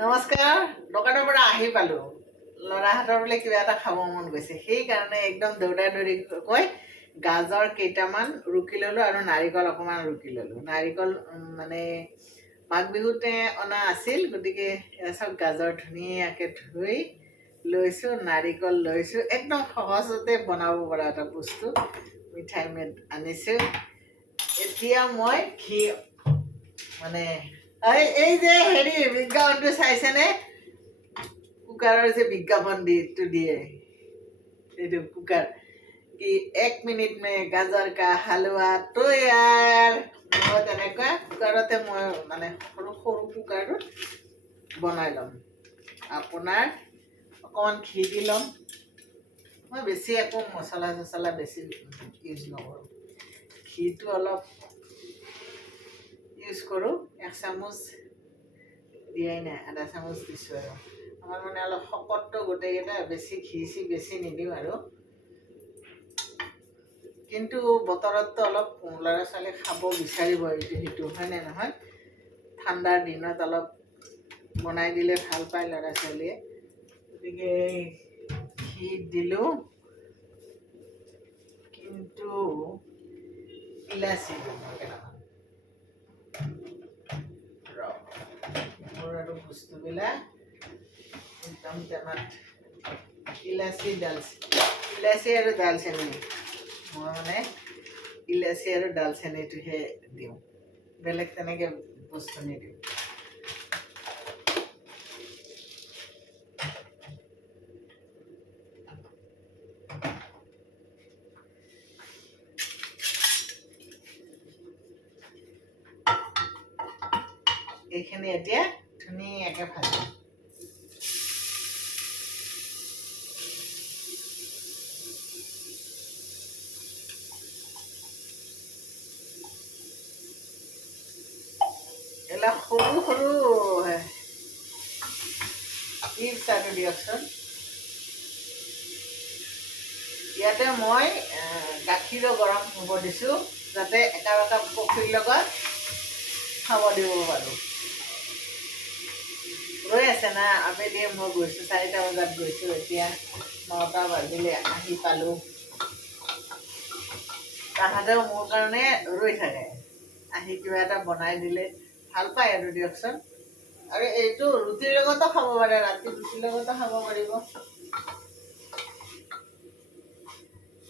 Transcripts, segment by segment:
নমস্কাৰ, দোকানৰ পৰা আহি পালোঁ। ল'ৰাহঁতৰ বোলে কিবা এটা খাব মন গৈছে। সেইকাৰণে একদম দৌৰা দৌৰিকৈ গাজৰ কেইটামান ৰুকি ল'লোঁ আৰু নাৰিকল অকণমান ৰুকি ল'লোঁ। নাৰিকল মানে মাঘ বিহুতে অনা আছিল, গতিকে চব গাজৰ ধুনীয়াকৈ ধুই লৈছোঁ, নাৰিকল লৈছোঁ। একদম সহজতে বনাব পৰা এটা বস্তু, মিঠাই মেড আনিছোঁ। এতিয়া মই ঘি মানে এই যে হেৰি, বিজ্ঞাপনটো চাইছেনে? কুকাৰৰ যে বিজ্ঞাপন দিটো দিয়ে। এইটো কুকাৰ। কি এক মিনিট মে গাজৰ কা হালোৱা তৈয়াৰ। মই তেনেকুৱা কুকাৰতে মই মানে সৰু সৰু কুকাৰটোত বনাই ল'ম। আপোনাৰ অকণমান ঘি দি ল'ম। মই বেছি একো মছলা চছলা বেছি ইউজ নকৰোঁ। ঘিটো অলপ ইউজ কৰোঁ, এক চামুচ দিয়াই নাই, আধা চামুচ দিছোঁ আৰু। আমাৰ মানে অলপ শকতটো গোটেইকেইটা বেছি ঘি চি বেছি নিদিওঁ আৰু। কিন্তু বতৰততো অলপ ল'ৰা ছোৱালী খাব বিচাৰিব এইটো সিটো হয়নে নহয়? ঠাণ্ডাৰ দিনত অলপ বনাই দিলে ভালো পায় ল'ৰা ছোৱালীয়ে। গতিকে ঘি দিলোঁ। কিন্তু ইলাচি দিলোঁ কেইটামান ৰহ বস্তুবিলাক একদম টেমাত ইলাচি ডালচেনি। ইলাচি আৰু ডালচেনি। মই মানে ইলাচি আৰু ডালচেনিটোহে দিওঁ। বেলেগ তেনেকৈ বস্তু নিদিওঁ। এইখিনি এতিয়া ধুনীয়াকৈ ভাজিম এইবিলাক সৰু সৰু টিপছ আৰু দিয়কচোন ইয়াতে মই গাখীৰো গৰম হ'ব দিছোঁ, যাতে একাপ একাপ কফিৰ লগত খাব দিব পাৰোঁ। ৰৈ আছে না আবেলি মই গৈছোঁ চাৰিটা বজাত গৈছোঁ এতিয়া নটা বাজিলে আহি পালোঁ তাহাঁতেও মোৰ কাৰণে ৰৈ থাকে আহি কিবা এটা বনাই দিলে ভাল পায় আৰু দিয়কচোন আৰু এইটো ৰুটিৰ লগতো খাব পাৰে ৰাতি ৰুটিৰ লগতো খাব পাৰিব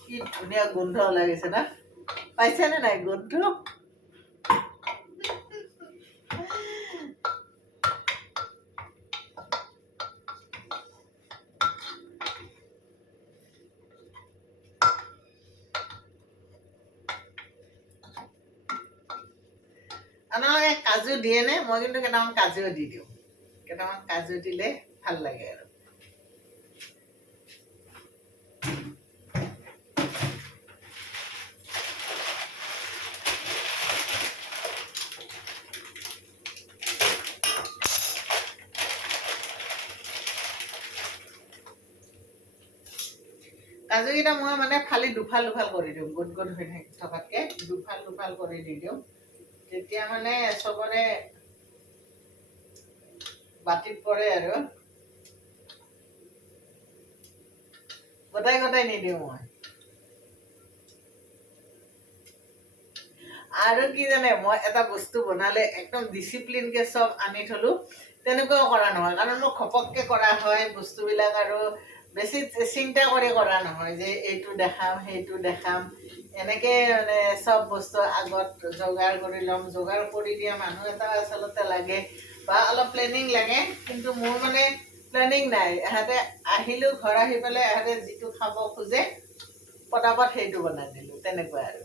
কি ধুনীয়া গোন্ধ ওলাইছে না পাইছেনে নাই গোন্ধ আপোনালোকে কাজু দিয়েনে মই কিন্তু কেইটামান কাজুও দি দিওঁ। কেইটামান কাজু দিলে ভালো লাগে আৰু। কাজুকেইটা মই মানে ফালি দুফাল দুফাল কৰি দিওঁ, গোট গোট হৈ থাকি থকাতকৈ দুফাল দুফাল কৰি দি দিওঁ। তেতিয়া মানে চবৰে বাতিত পৰে আৰু। গোটাই গোটাই নিদিওঁ মই। আৰু কি জানে, মই এটা বস্তু বনালে একদম ডিচিপ্লিনকৈ চব আনি থলোঁ, তেনেকুৱাও কৰা নহয়। কাৰণ মোৰ ঘপককৈ কৰা হয় বস্তুবিলাক আৰু বেছি চিন্তা কৰি কৰা নহয় যে এইটো দেখাম, সেইটো দেখাম। এনেকৈ মানে চব বস্তু আগত যোগাৰ কৰি ল'ম যোগাৰ কৰি দিয়া মানুহ এটা আচলতে লাগে বা অলপ প্লেনিং লাগে কিন্তু মোৰ মানে প্লেনিং নাই। এহেঁতে আহিলোঁ ঘৰ আহি পেলাই এহেঁতে যিটো খাব খোজে পটাপট সেইটো বনাই দিলোঁ তেনেকুৱা আৰু।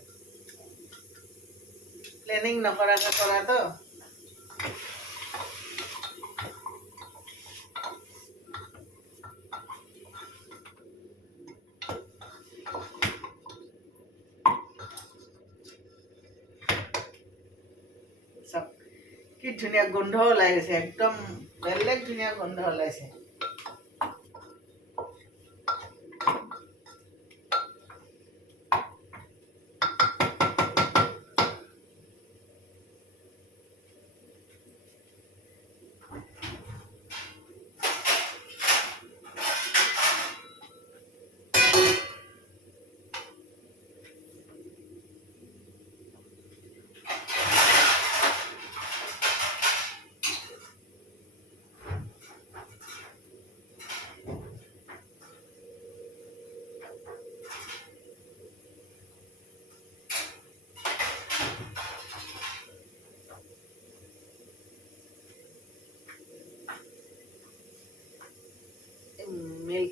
প্লেনিং নকৰাকৈ কৰাটো। চাওক কি ধুনীয়া গোন্ধ ওলাইছে একদম বেলেগ ধুনীয়া গোন্ধ ওলাইছে।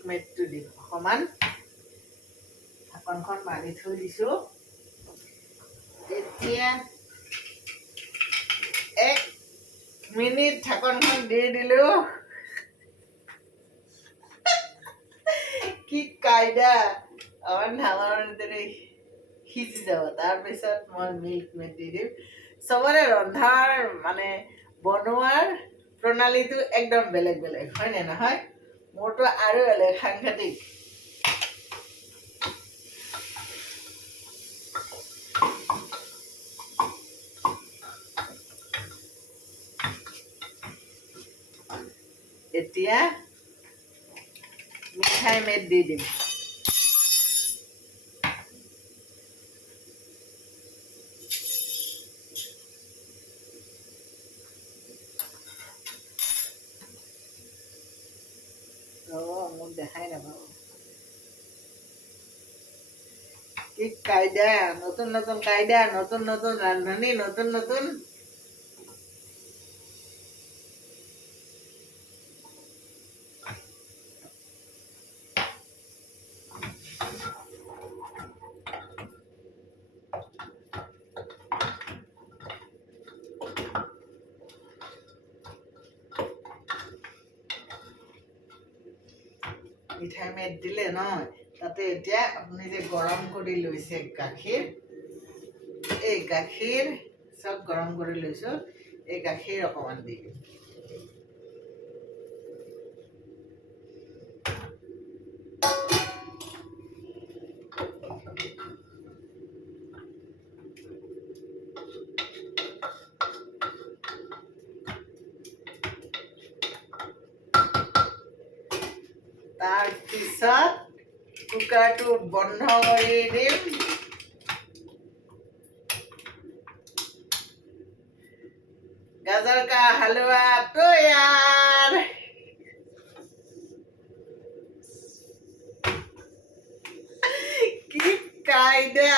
মেডটো দিম। অকণমান ঢাকনখন মাৰি থৈ দিছোঁ। এতিয়া এক মিনিট ঢাকনখন দি দিলোঁ। কি কাইদা আমাৰ ডাঙৰ দৰে সিজি যাব তাৰপিছত মই মিল্ক মেড দি দিম। চবৰে ৰন্ধাৰ মানে বনোৱাৰ প্ৰণালীটো একদম বেলেগ বেলেগ হয়নে নহয়? মোৰতো আৰু এলে সাংঘাতিক। এতিয়া মিঠাই মেদ দি দিম। অঁ না দেখাই নাপাব কি কায়দা নতুন নতুন কায়দা নতুন নতুন ৰান্ধনি নতুন নতুন মিঠাই মেট দিলে নহয়, তাতে এতিয়া আপুনি যে গৰম কৰি লৈছে গাখীৰ, এই গাখীৰ চব গৰম কৰি লৈছোঁ, এই গাখীৰ অকণমান দি দিম। তাৰপিছত কুকাৰটো বন্ধ কৰি দিম গাজৰ কা হালোৱা তৈয়াৰ কি কায়দা।